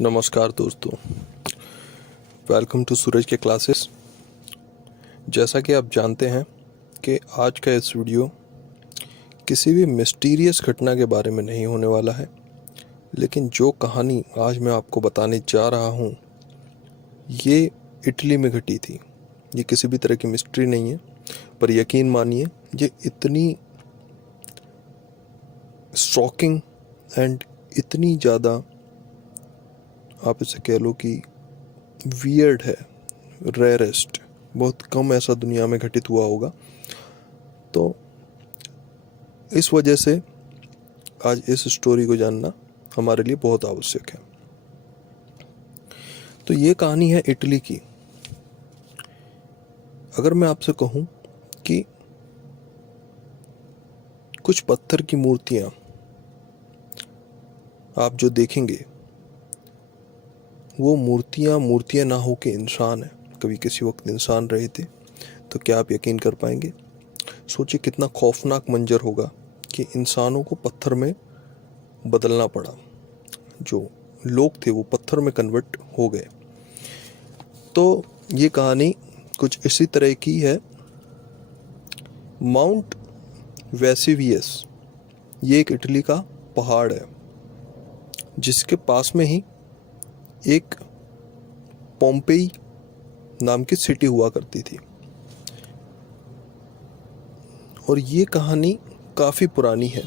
नमस्कार दोस्तों, welcome to सूरज के क्लासेस। जैसा कि आप जानते हैं कि आज का इस वीडियो किसी भी मिस्टीरियस घटना के बारे में नहीं होने वाला है, लेकिन जो कहानी आज मैं आपको बताने जा रहा हूँ ये इटली में घटी थी। ये किसी भी तरह की मिस्ट्री नहीं है, पर यकीन मानिए ये इतनी शॉकिंग एंड इतनी ज़्यादा, आप इसे कह लो कि वियर्ड है, रेयरेस्ट, बहुत कम ऐसा दुनिया में घटित हुआ होगा। तो इस वजह से आज इस स्टोरी को जानना हमारे लिए बहुत आवश्यक है। तो ये कहानी है इटली की। अगर मैं आपसे कहूँ कि कुछ पत्थर की मूर्तियाँ आप जो देखेंगे वो मूर्तियाँ ना हो के इंसान है, कभी किसी वक्त इंसान रहे थे, तो क्या आप यकीन कर पाएंगे? सोचिए कितना खौफनाक मंजर होगा कि इंसानों को पत्थर में बदलना पड़ा। जो लोग थे वो पत्थर में कन्वर्ट हो गए। तो ये कहानी कुछ इसी तरह की है। माउंट वेसिवियस ये एक इटली का पहाड़ है, जिसके पास में ही एक पोम्पेई नाम की सिटी हुआ करती थी। और ये कहानी काफ़ी पुरानी है,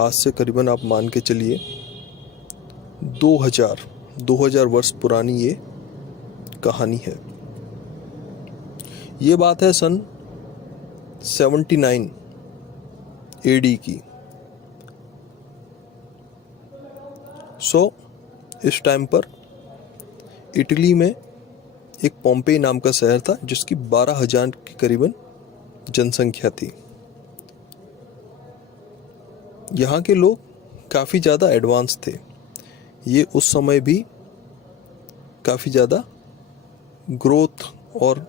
आज से करीबन आप मान के चलिए 2000 वर्ष पुरानी ये कहानी है। ये बात है सन 79 AD की। इस टाइम पर इटली में एक पोम्पेई नाम का शहर था, जिसकी 12,000 के करीबन जनसंख्या थी। यहाँ के लोग काफ़ी ज़्यादा एडवांस थे। ये उस समय भी काफ़ी ज़्यादा ग्रोथ और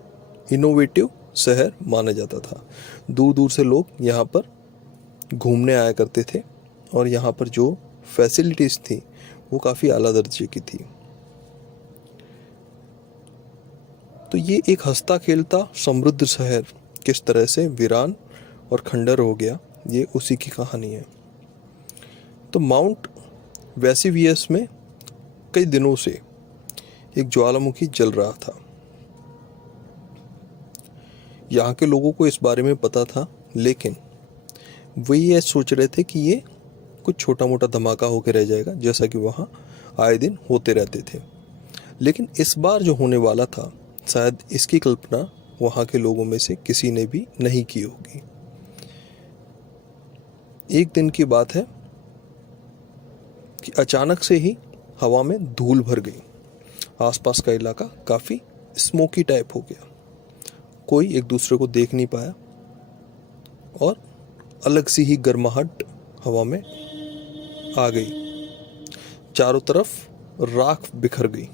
इनोवेटिव शहर माना जाता था। दूर दूर से लोग यहाँ पर घूमने आया करते थे, और यहाँ पर जो फैसिलिटीज़ थी वो काफ़ी आला दर्जे की थी। तो ये एक हंसता खेलता समृद्ध शहर किस तरह से वीरान और खंडर हो गया, ये उसी की कहानी है। तो माउंट वेसिवियस में कई दिनों से एक ज्वालामुखी जल रहा था। यहाँ के लोगों को इस बारे में पता था, लेकिन वे ये सोच रहे थे कि ये कुछ छोटा मोटा धमाका होकर रह जाएगा, जैसा कि वहाँ आए दिन होते रहते थे। लेकिन इस बार जो होने वाला था, शायद इसकी कल्पना वहाँ के लोगों में से किसी ने भी नहीं की होगी। एक दिन की बात है कि अचानक से ही हवा में धूल भर गई। आसपास का इलाका काफ़ी स्मोकी टाइप हो गया। कोई एक दूसरे को देख नहीं पाया, और अलग सी ही गर्माहट हवा में आ गई। चारों तरफ राख बिखर गई।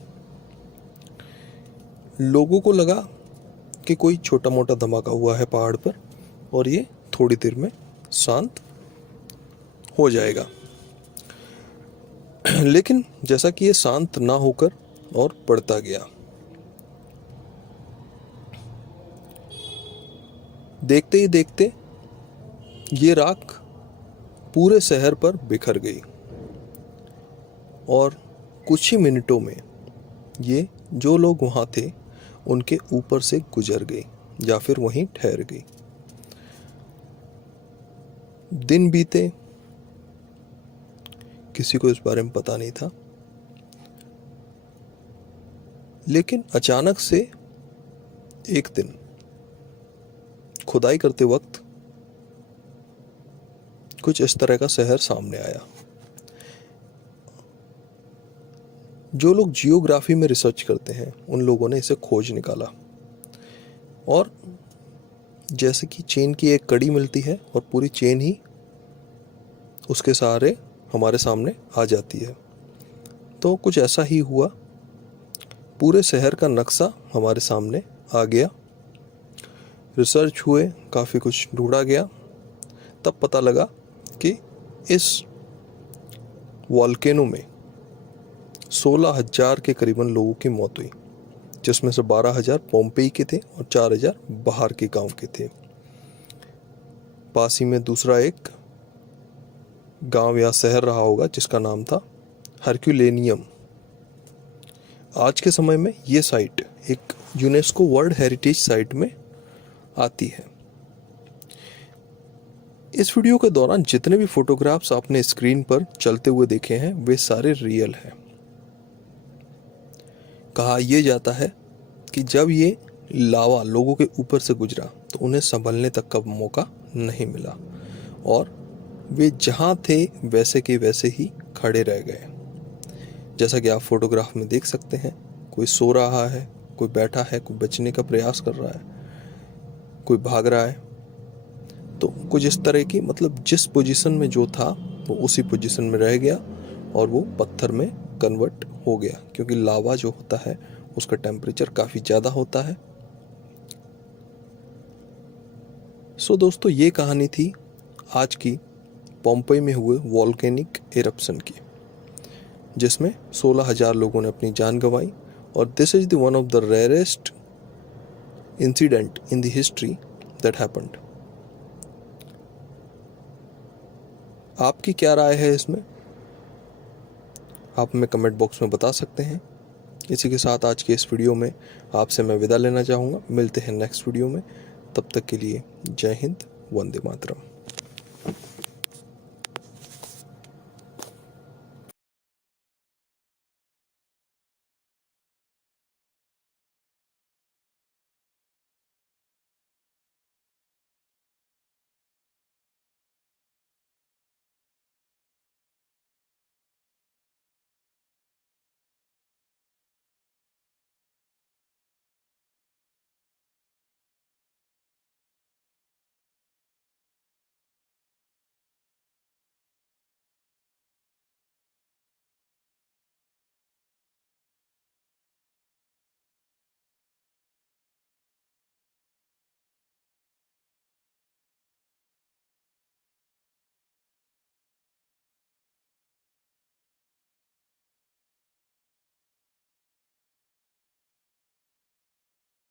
लोगों को लगा कि कोई छोटा मोटा धमाका हुआ है पहाड़ पर, और ये थोड़ी देर में शांत हो जाएगा। लेकिन जैसा कि ये शांत ना होकर और बढ़ता गया, देखते ही देखते ये राख पूरे शहर पर बिखर गई, और कुछ ही मिनटों में ये जो लोग वहाँ थे उनके ऊपर से गुजर गई, या फिर वहीं ठहर गई। दिन बीते, किसी को इस बारे में पता नहीं था, लेकिन अचानक से एक दिन खुदाई करते वक्त कुछ इस तरह का शहर सामने आया। जो लोग जियोग्राफी में रिसर्च करते हैं उन लोगों ने इसे खोज निकाला, और जैसे कि चेन की एक कड़ी मिलती है और पूरी चेन ही उसके सहारे हमारे सामने आ जाती है, तो कुछ ऐसा ही हुआ। पूरे शहर का नक्शा हमारे सामने आ गया। रिसर्च हुए, काफ़ी कुछ ढूंढा गया, तब पता लगा कि इस वॉल्केनो में 16,000 के करीबन लोगों की मौत हुई, जिसमें से 12,000 पोम्पेई के थे और 4,000 बाहर के गांव के थे। पास ही में दूसरा एक गांव या शहर रहा होगा जिसका नाम था हरक्यूलेनियम। आज के समय में ये साइट एक यूनेस्को वर्ल्ड हेरिटेज साइट में आती है। इस वीडियो के दौरान जितने भी फोटोग्राफ्स आपने स्क्रीन पर चलते हुए देखे हैं वे सारे रियल हैं। कहा यह जाता है कि जब ये लावा लोगों के ऊपर से गुजरा तो उन्हें संभलने तक का मौका नहीं मिला और वे जहां थे वैसे के वैसे ही खड़े रह गए। जैसा कि आप फोटोग्राफ में देख सकते हैं, कोई सो रहा है, कोई बैठा है, कोई बचने का प्रयास कर रहा है, कोई भाग रहा है। तो कुछ इस तरह की, मतलब जिस पोजीशन में जो था वो उसी पोजीशन में रह गया और वो पत्थर में कन्वर्ट हो गया, क्योंकि लावा जो होता है उसका टेम्परेचर काफ़ी ज़्यादा होता है। सो दोस्तों, ये कहानी थी आज की पोम्पेई में हुए वॉल्केनिक एरप्शन की, जिसमें 16,000 लोगों ने अपनी जान गंवाई। और this is the one of the rarest incident in the history that happened. आपकी क्या राय है इसमें, आप हमें कमेंट बॉक्स में बता सकते हैं। इसी के साथ आज के इस वीडियो में आपसे मैं विदा लेना चाहूँगा। मिलते हैं नेक्स्ट वीडियो में, तब तक के लिए जय हिंद, वंदे मातरम।